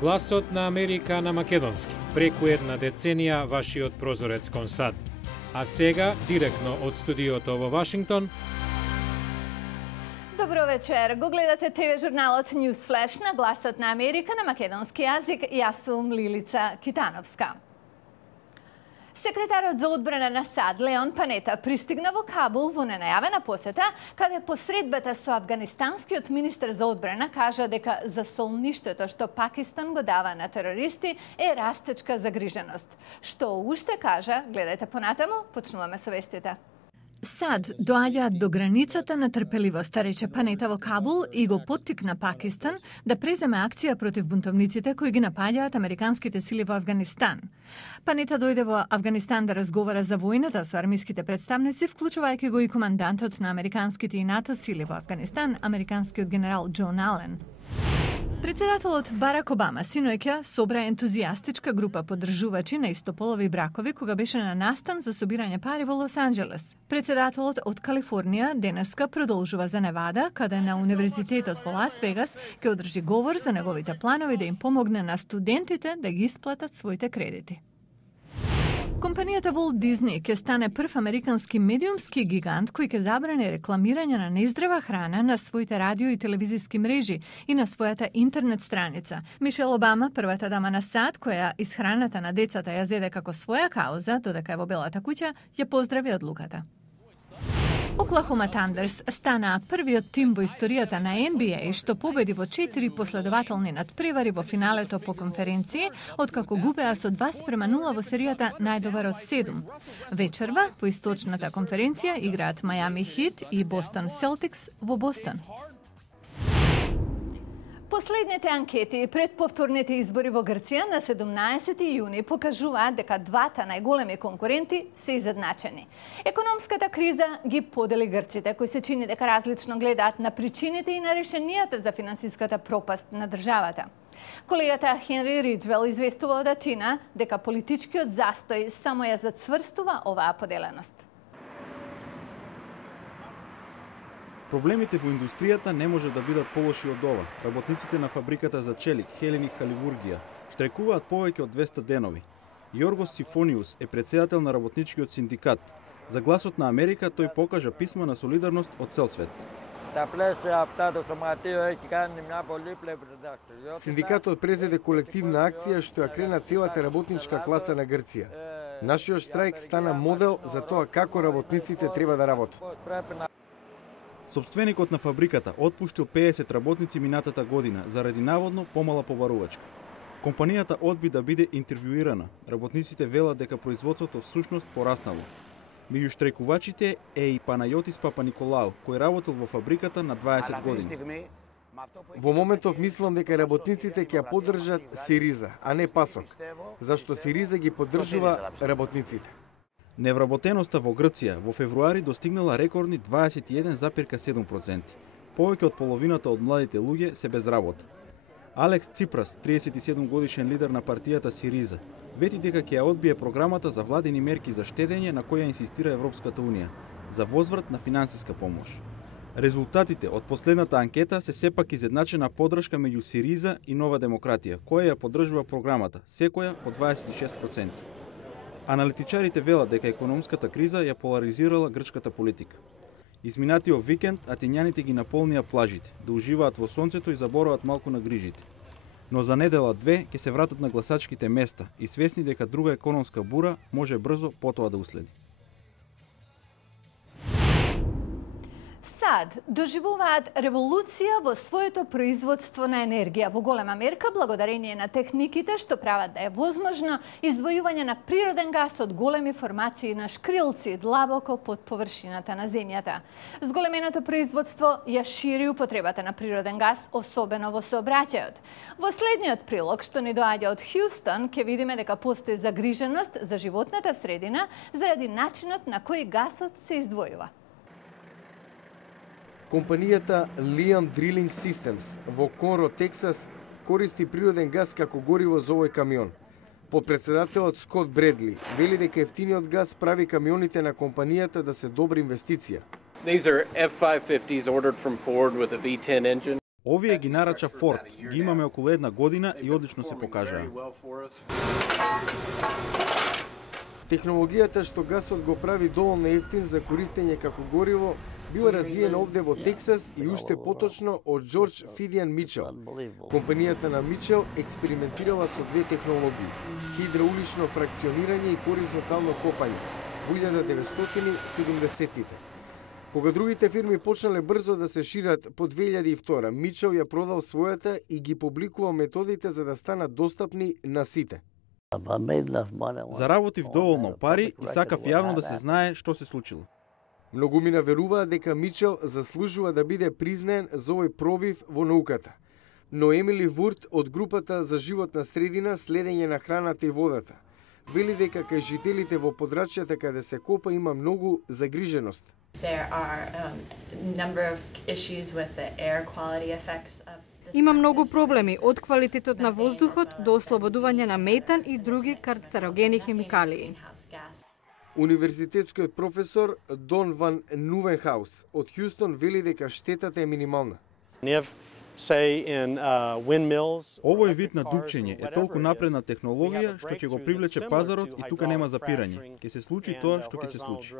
Гласот на Америка на македонски. Преку една деценија вашиот прозорец кон САД. А сега, директно од студиото во Вашингтон. Добро вечер. Го гледате ТВ журналот News Flash на Гласот на Америка на македонски јазик. Јас сум Лилица Китановска. Секретарот за одбрана на САД Леон Панета пристигна во Кабул во ненајавена посета, каде посредбата со афганистанскиот министер за одбрана кажа дека засолништето што Пакистан го дава на терористи е растечка загриженост. Што уште кажа, гледајте понатаму, почнуваме со вестите. САД доаѓаат до границата на трпеливоста, рече Панета во Кабул и го поттикна Пакистан да преземе акција против бунтовниците кои ги напаѓаат американските сили во Афганистан. Панета дојде во Афганистан да разговара за војната со армиските представници, вклучувајќи го и командантот на американските и НАТО сили во Афганистан, американскиот генерал Џон Ален. Председателот Барак Обама синоќа собра ентузијастичка група поддржувачи на истополови бракови кога беше на настан за собирање пари во Лос Анџелес. Председателот од Калифорнија денеска продолжува за Невада, каде на Универзитетот во Лас Вегас ќе одржи говор за неговите планови да им помогне на студентите да ги исплатат своите кредити. Компанијата Walt Disney ќе стане прв американски медиумски гигант кој ќе забрани рекламирање на нездрава храна на своите радио и телевизиски мрежи и на својата интернет страница. Мишел Обама, првата дама на САД, која исхраната на децата ја зеде како своја кауза, додека е во Белата куќа, ја поздрави одлуката. Оклахома Тандерс стана првиот тим во историјата на NBA што победи во 4 последователни надпревари во финалето по конференција, откако губеа со 2:0 во серијата најдобар од 7. Вечерва по источната конференција играат Мајами Хит и Бостон Селтикс во Бостон. Последните анкети пред повторните избори во Грција на 17 јуни покажуваат дека двата најголеми конкуренти се изедначени. Економската криза ги подели грците, кои се чини дека различно гледаат на причините и на решенијата за финансиската пропаст на државата. Колегата Хенри Риджвел известува од Атина дека политичкиот застој само ја зацврстува оваа поделеност. Проблемите во индустријата не може да бидат полоши од ова. Работниците на фабриката за челик Хелени Халивургија штрекуваат повеќе од 200 денови. Јоргос Сифониус е председател на работничкиот синдикат. За Гласот на Америка тој покажа писмо на солидарност од цел свет. Синдикатот презеде колективна акција што ја крена целата работничка класа на Грција. Нашиот штрајк стана модел за тоа како работниците треба да работат. Сопственикот на фабриката отпуштил 50 работници минатата година заради наводно помала побарувачка. Компанијата одби да биде интервјуирана. Работниците велат дека производството всушност пораснало. Меѓу штрајкувачите е и Панајотис Папаниколау, кој работел во фабриката на 20 години. Во моментов мислам дека работниците ќе ја поддржат Сириза, а не ПАСОК, зашто Сириза ги поддржува работниците. Невработеноста во Грција во февруари достигнала рекордни 21,7%. Повеќе од половината од младите луѓе се без работа. Алекс Ципрас, 37 годишен лидер на партијата Сириза, вети дека ќе ја одбие програмата за владени мерки за штедење на која инсистира Европската унија, за возврат на финансиска помош. Резултатите од последната анкета се сепак изедначена поддршка меѓу Сириза и Нова демократија, која ја поддржува програмата, секоја по 26%. Аналитичарите велат дека економската криза ја поларизирала грчката политика. Изминатиот викенд атињаните ги наполнија плажите, да уживаат во сонцето и заборават малку на грижите. Но за недела-две ќе се вратат на гласачките места и свесни дека друга економска бура може брзо потоа да уследи. САД доживуваат револуција во своето производство на енергија во голема мерка благодарение на техниките што прават да е возможно издвојување на природен газ од големи формации на шкрилци длабоко под површината на земјата. Зголеменото производство ја шири употребата на природен газ, особено во сообраќајот. Во следниот прилог што ни доаѓа од Хјустон ќе видиме дека постои загриженост за животната средина заради начинот на кој газот се издвојува. Компанијата Liam Drilling Systems во Конро, Тексас, користи природен газ како гориво за овој камион. Подпредседателот Скот Бредли вели дека ефтиниот газ прави камионите на компанијата да се добра инвестиција. These are F550s ordered from Ford with a V10 engine. Овие ги нарача Форд, ги имаме околу една година и одлично се покажаа. Технологијата што гасот го прави доволно ефтин за користење како гориво, била развиена овде во Тексас и уште поточно од Джордж Фидиан Мичел. Компанијата на Мичел експериментирала со две технологии: хидраулично фракционирање и хоризонтално копање во 1970-тите. Кога другите фирми почнале брзо да се шират по 2002, Мичел ја продал својата и ги публикувал методите за да станат достапни на сите. Заработив доволно пари и сакав јавно да се знае што се случило. Многумина веруваат дека Мичел заслужува да биде признаен за овој пробив во науката. Но Емили Вурт од групата за животна средина, следење на храната и водата, вели дека кај жителите во подрачјата каде се копа има многу загриженост. Има многу проблеми, од квалитетот на воздухот до ослободување на метан и други карцерогени хемикалии. Универзитетскиот професор Дон Ван Нувенхаус од Хјустон вели дека штетата е минимална. Овој вид на дупчење е толку напредна технологија што ќе го привлече пазарот и тука нема запирање. Ќе се случи тоа што ќе се случи.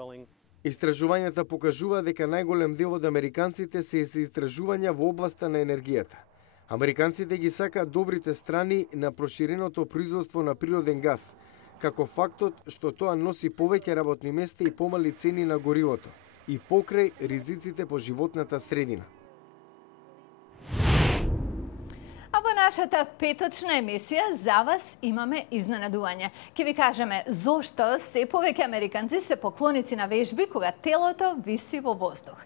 Истражувањата покажува дека најголем дел од американците се за истражувања во областа на енергијата. Американците ги сакаат добрите страни на проширеното производство на природен газ, како фактот што тоа носи повеќе работни места и помали цени на горивото, и покрај ризиците по животната средина. А во нашата петочна емисија за вас имаме изненадување. Ке ви кажеме зошто се повеќе американци се поклоници на вежби кога телото виси во воздух.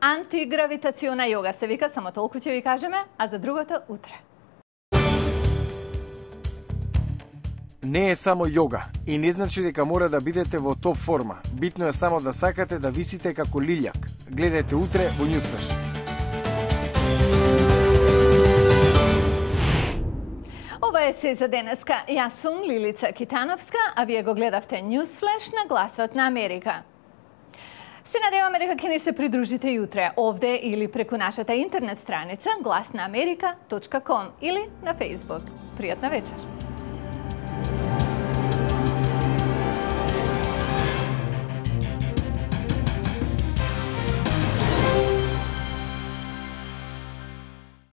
Антигравитациона јога се вика, само толку ќе ви кажеме, а за другото утре. Не е само јога и не значи дека мора да бидете во топ форма. Битно е само да сакате да висите како лилјак. Гледајте утре во Ньюсфлеш. Ова е се за денеска. Јас сум Лилица Китановска, а вие го гледавте Ньюсфлеш на Гласот на Америка. Се надеваме дека ќе ни се придружите и утре овде или преку нашата интернет страница glasnaamerika.com или на Facebook. Пријатна вечер!